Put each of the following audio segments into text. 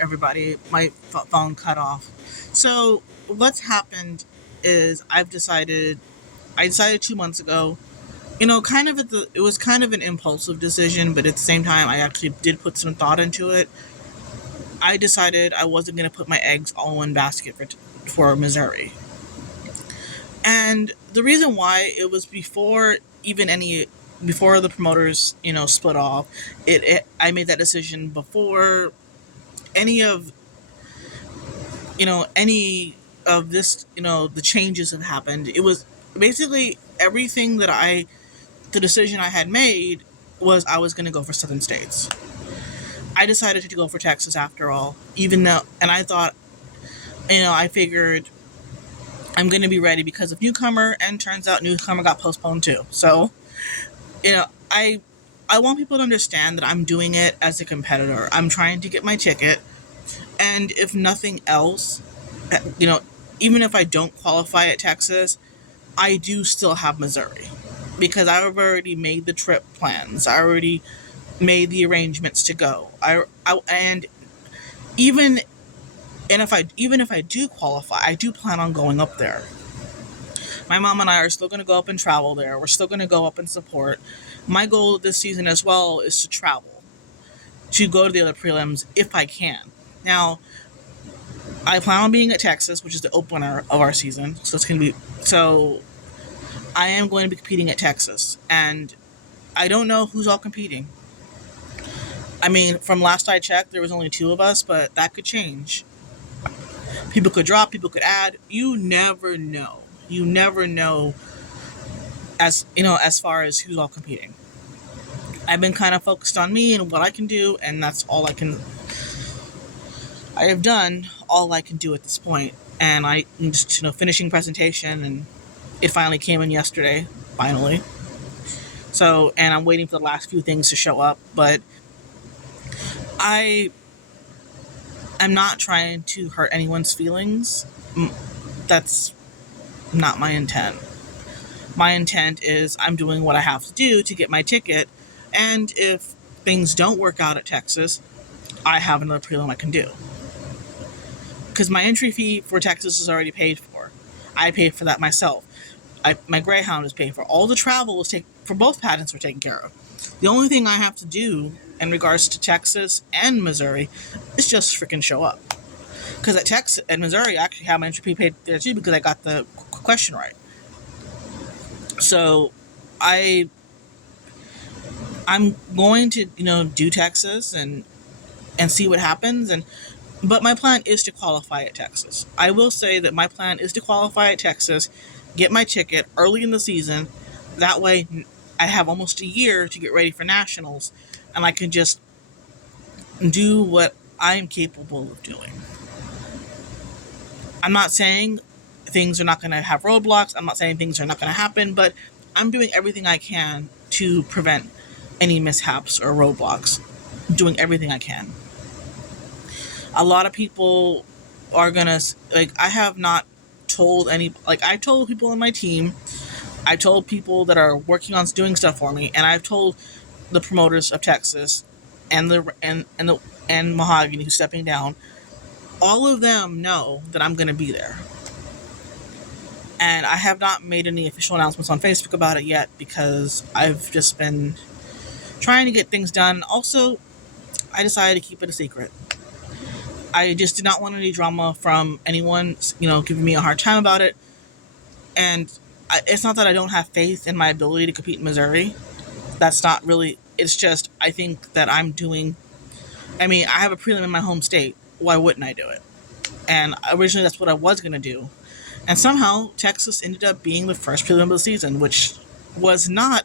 Everybody, my phone cut off. So what's happened is I decided 2 months ago. Kind of it was kind of an impulsive decision, but at the same time, I actually did put some thought into it. I decided I wasn't going to put my eggs all in one basket for Missouri, and the reason why it was before the promoters split off. I made that decision before any of any of this, the changes have happened. It was basically everything the decision I had made was I was going to go for Southern states. I decided to go for Texas after all, even though, and I thought, I figured I'm going to be ready because of newcomer, and turns out newcomer got postponed too. So, you know, I, I want people to understand that I'm doing it as a competitor. I'm trying to get my ticket, and if nothing else, you know, even if I don't qualify at Texas, I do still have Missouri because I've already made the trip plans. I already made the arrangements to go. And even even if I do qualify, I do plan on going up there. My mom and I are still going to go up and travel there. We're still going to go up and support. My goal this season as well is to travel, to go to the other prelims if I can. Now, I plan on being at Texas, which is the opener of our season. So I am going to be competing at Texas, and I don't know who's all competing. I mean, from last I checked, there was only two of us, but that could change. People could drop, people could add. You never know. You never know as far as who's all competing. I've been kind of focused on me and what I can do, and that's all I have done all I can do at this point. And I'm just finishing presentation, and it finally came in yesterday, finally. So, and I'm waiting for the last few things to show up, but I am not trying to hurt anyone's feelings. That's not my intent. My intent is I'm doing what I have to do to get my ticket, and if things don't work out at Texas, I have another prelim I can do. Because my entry fee for Texas is already paid for. I paid for that myself. My Greyhound is paid for. All the travel is taken for both pageants were taken care of. The only thing I have to do in regards to Texas and Missouri is just freaking show up. Because at Texas and Missouri, I actually have my entry fee paid there too because I got the question right. So, I'm going to do Texas and see what happens, but my plan is to qualify at Texas. I will say that my plan is to qualify at Texas, get my ticket early in the season. That way, I have almost a year to get ready for nationals, and I can just do what I'm capable of doing. I'm not saying things are not going to have roadblocks. I'm not saying things are not going to happen, but I'm doing everything I can to prevent any mishaps or roadblocks. I'm doing everything I can. A lot of people are gonna I have not told I told people on my team, I told people that are working on doing stuff for me, and I've told the promoters of Texas and Mahogany, who's stepping down. All of them know that I'm gonna be there, and I have not made any official announcements on Facebook about it yet because I've just been trying to get things done. Also, I decided to keep it a secret. I just did not want any drama from anyone, giving me a hard time about it. And it's not that I don't have faith in my ability to compete in Missouri. That's not really. It's just I think that I'm doing. I mean, I have a prelim in my home state. Why wouldn't I do it? And originally, that's what I was going to do. And somehow, Texas ended up being the first prelim of the season, which was not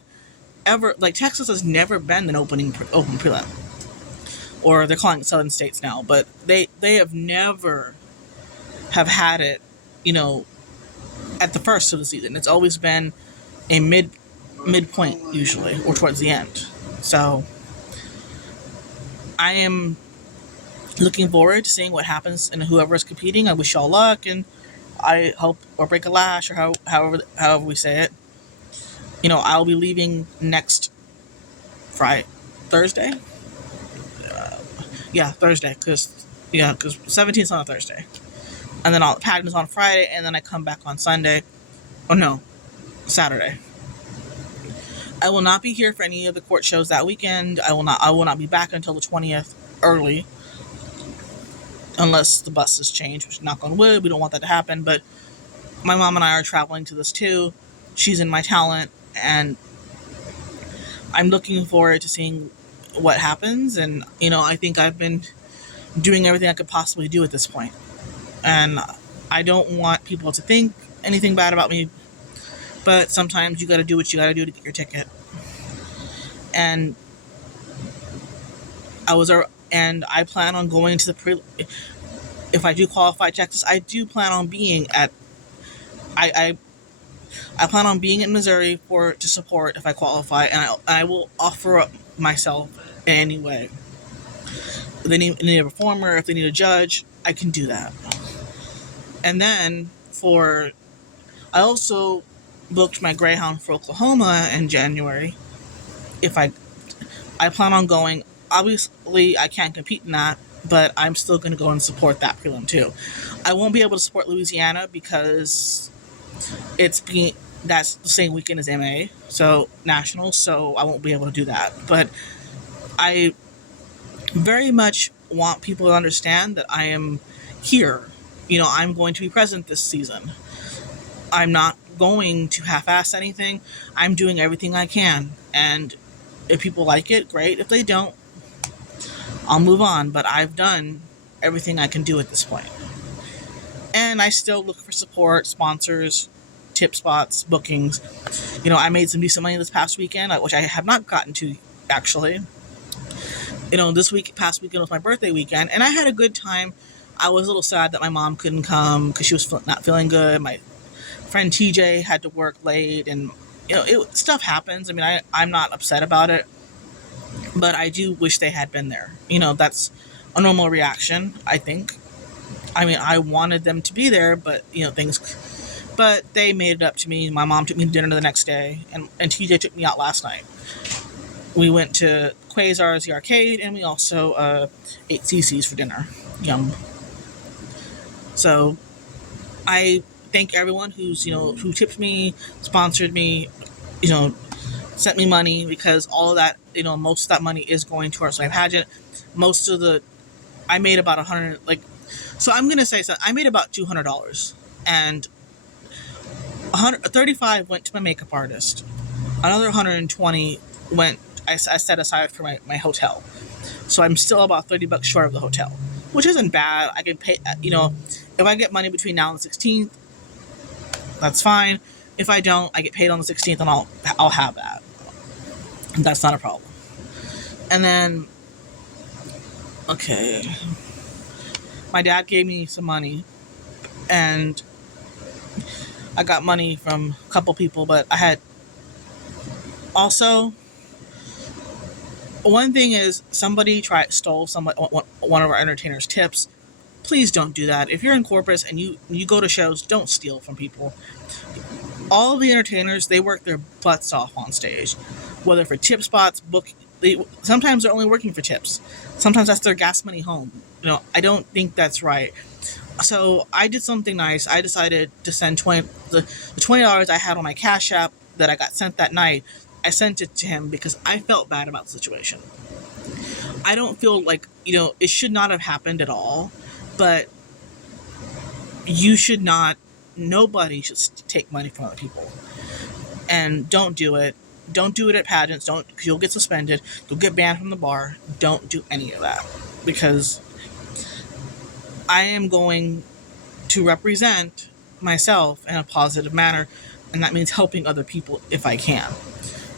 ever Texas has never been an open prelim, or they're calling it Southern States now, but they have never have had it, at the first of the season. It's always been a midpoint usually, or towards the end. So I am looking forward to seeing what happens and whoever is competing. I wish y'all luck, and I hope, or break a lash, or however we say it. I'll be leaving next Thursday. Yeah, Thursday, because 17th on a Thursday, and then all the pageant's on Friday, and then I come back on Sunday. Oh no, Saturday. I will not be here for any of the court shows that weekend. I will not be back until the 20th early, unless the buses change, which knock on wood, we don't want that to happen. But my mom and I are traveling to this too. She's in my talent, and I'm looking forward to seeing what happens. And I think I've been doing everything I could possibly do at this point. And I don't want people to think anything bad about me, but sometimes you got to do what you got to do to get your ticket. And I plan on going to the if I do qualify Texas, I do plan on being at I plan on being in Missouri to support if I qualify, and I will offer up myself in any way. If they need a performer, if they need a judge, I can do that. And then I also booked my Greyhound for Oklahoma in January. If I plan on going, obviously I can't compete in that, but I'm still going to go and support that prelim too. I won't be able to support Louisiana because that's the same weekend as MA, so nationals, so I won't be able to do that. But I very much want people to understand that I am here. I'm going to be present this season. I'm not going to half-ass anything. I'm doing everything I can, and if people like it, great. If they don't, I'll move on. But I've done everything I can do at this point. And I still look for support, sponsors, tip spots, bookings. I made some decent money this past weekend, which I have not gotten to, actually. This past weekend was my birthday weekend, and I had a good time. I was a little sad that my mom couldn't come because she was not feeling good. My friend TJ had to work late, and stuff happens. I mean, I'm not upset about it, but I do wish they had been there. That's a normal reaction, I think. I mean, I wanted them to be there, but but they made it up to me. My mom took me to dinner the next day, and TJ took me out last night. We went to Quasar's, the arcade, and we also ate CC's for dinner. Yum. So I thank everyone who tipped me, sponsored me, sent me money, because all of that, most of that money is going towards my pageant. I made about 100, so I'm going to say I made about $200, and 135 went to my makeup artist. Another 120 I set aside for my hotel. So I'm still about $30 short of the hotel, which isn't bad. I can pay, if I get money between now and the 16th, that's fine. If I don't, I get paid on the 16th, and I'll have that. That's not a problem. And then, okay, my dad gave me some money, and I got money from a couple people, but I had also, one thing is, somebody stole one of our entertainers' tips. Please don't do that. If you're in Corpus and you go to shows, don't steal from people. All of the entertainers, they work their butts off on stage, whether for tip spots, sometimes they're only working for tips. Sometimes that's their gas money home. I don't think that's right. So I did something nice. I decided to send the $20 I had on my Cash App that I got sent that night. I sent it to him because I felt bad about the situation. I don't feel like, it should not have happened at all, but nobody should take money from other people. And don't do it. Don't do it at pageants. Because you'll get suspended. You'll get banned from the bar. Don't do any of that, because I am going to represent myself in a positive manner, and that means helping other people if I can.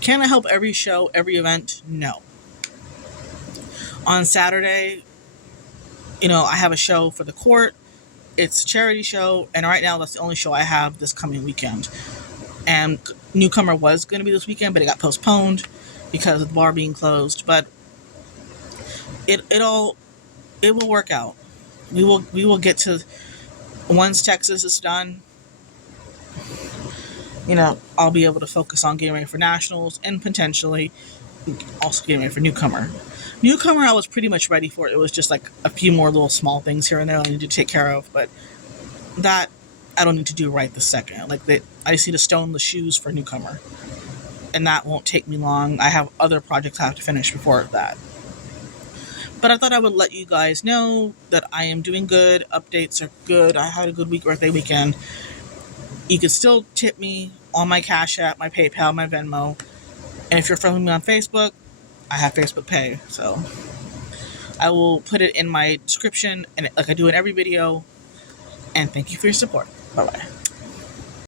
Can I help every show, every event? No. On Saturday, I have a show for the court. It's a charity show, and right now that's the only show I have this coming weekend. And Newcomer was going to be this weekend, but it got postponed because of the bar being closed. But it will work out. We will get to, once Texas is done, I'll be able to focus on getting ready for nationals and potentially Also getting ready for newcomer. Newcomer, I was pretty much ready for it. It was just like a few more little small things here and there I need to take care of, but that I don't need to do right this second. Like that, I just need to stone the shoes for newcomer, and that won't take me long. I have other projects I have to finish before that. But I thought I would let you guys know that I am doing good. Updates are good. I had a good birthday weekend. You can still tip me on my Cash App, my PayPal, my Venmo. And if you're following me on Facebook, I have Facebook Pay. So I will put it in my description, and like I do in every video. And thank you for your support. Bye bye.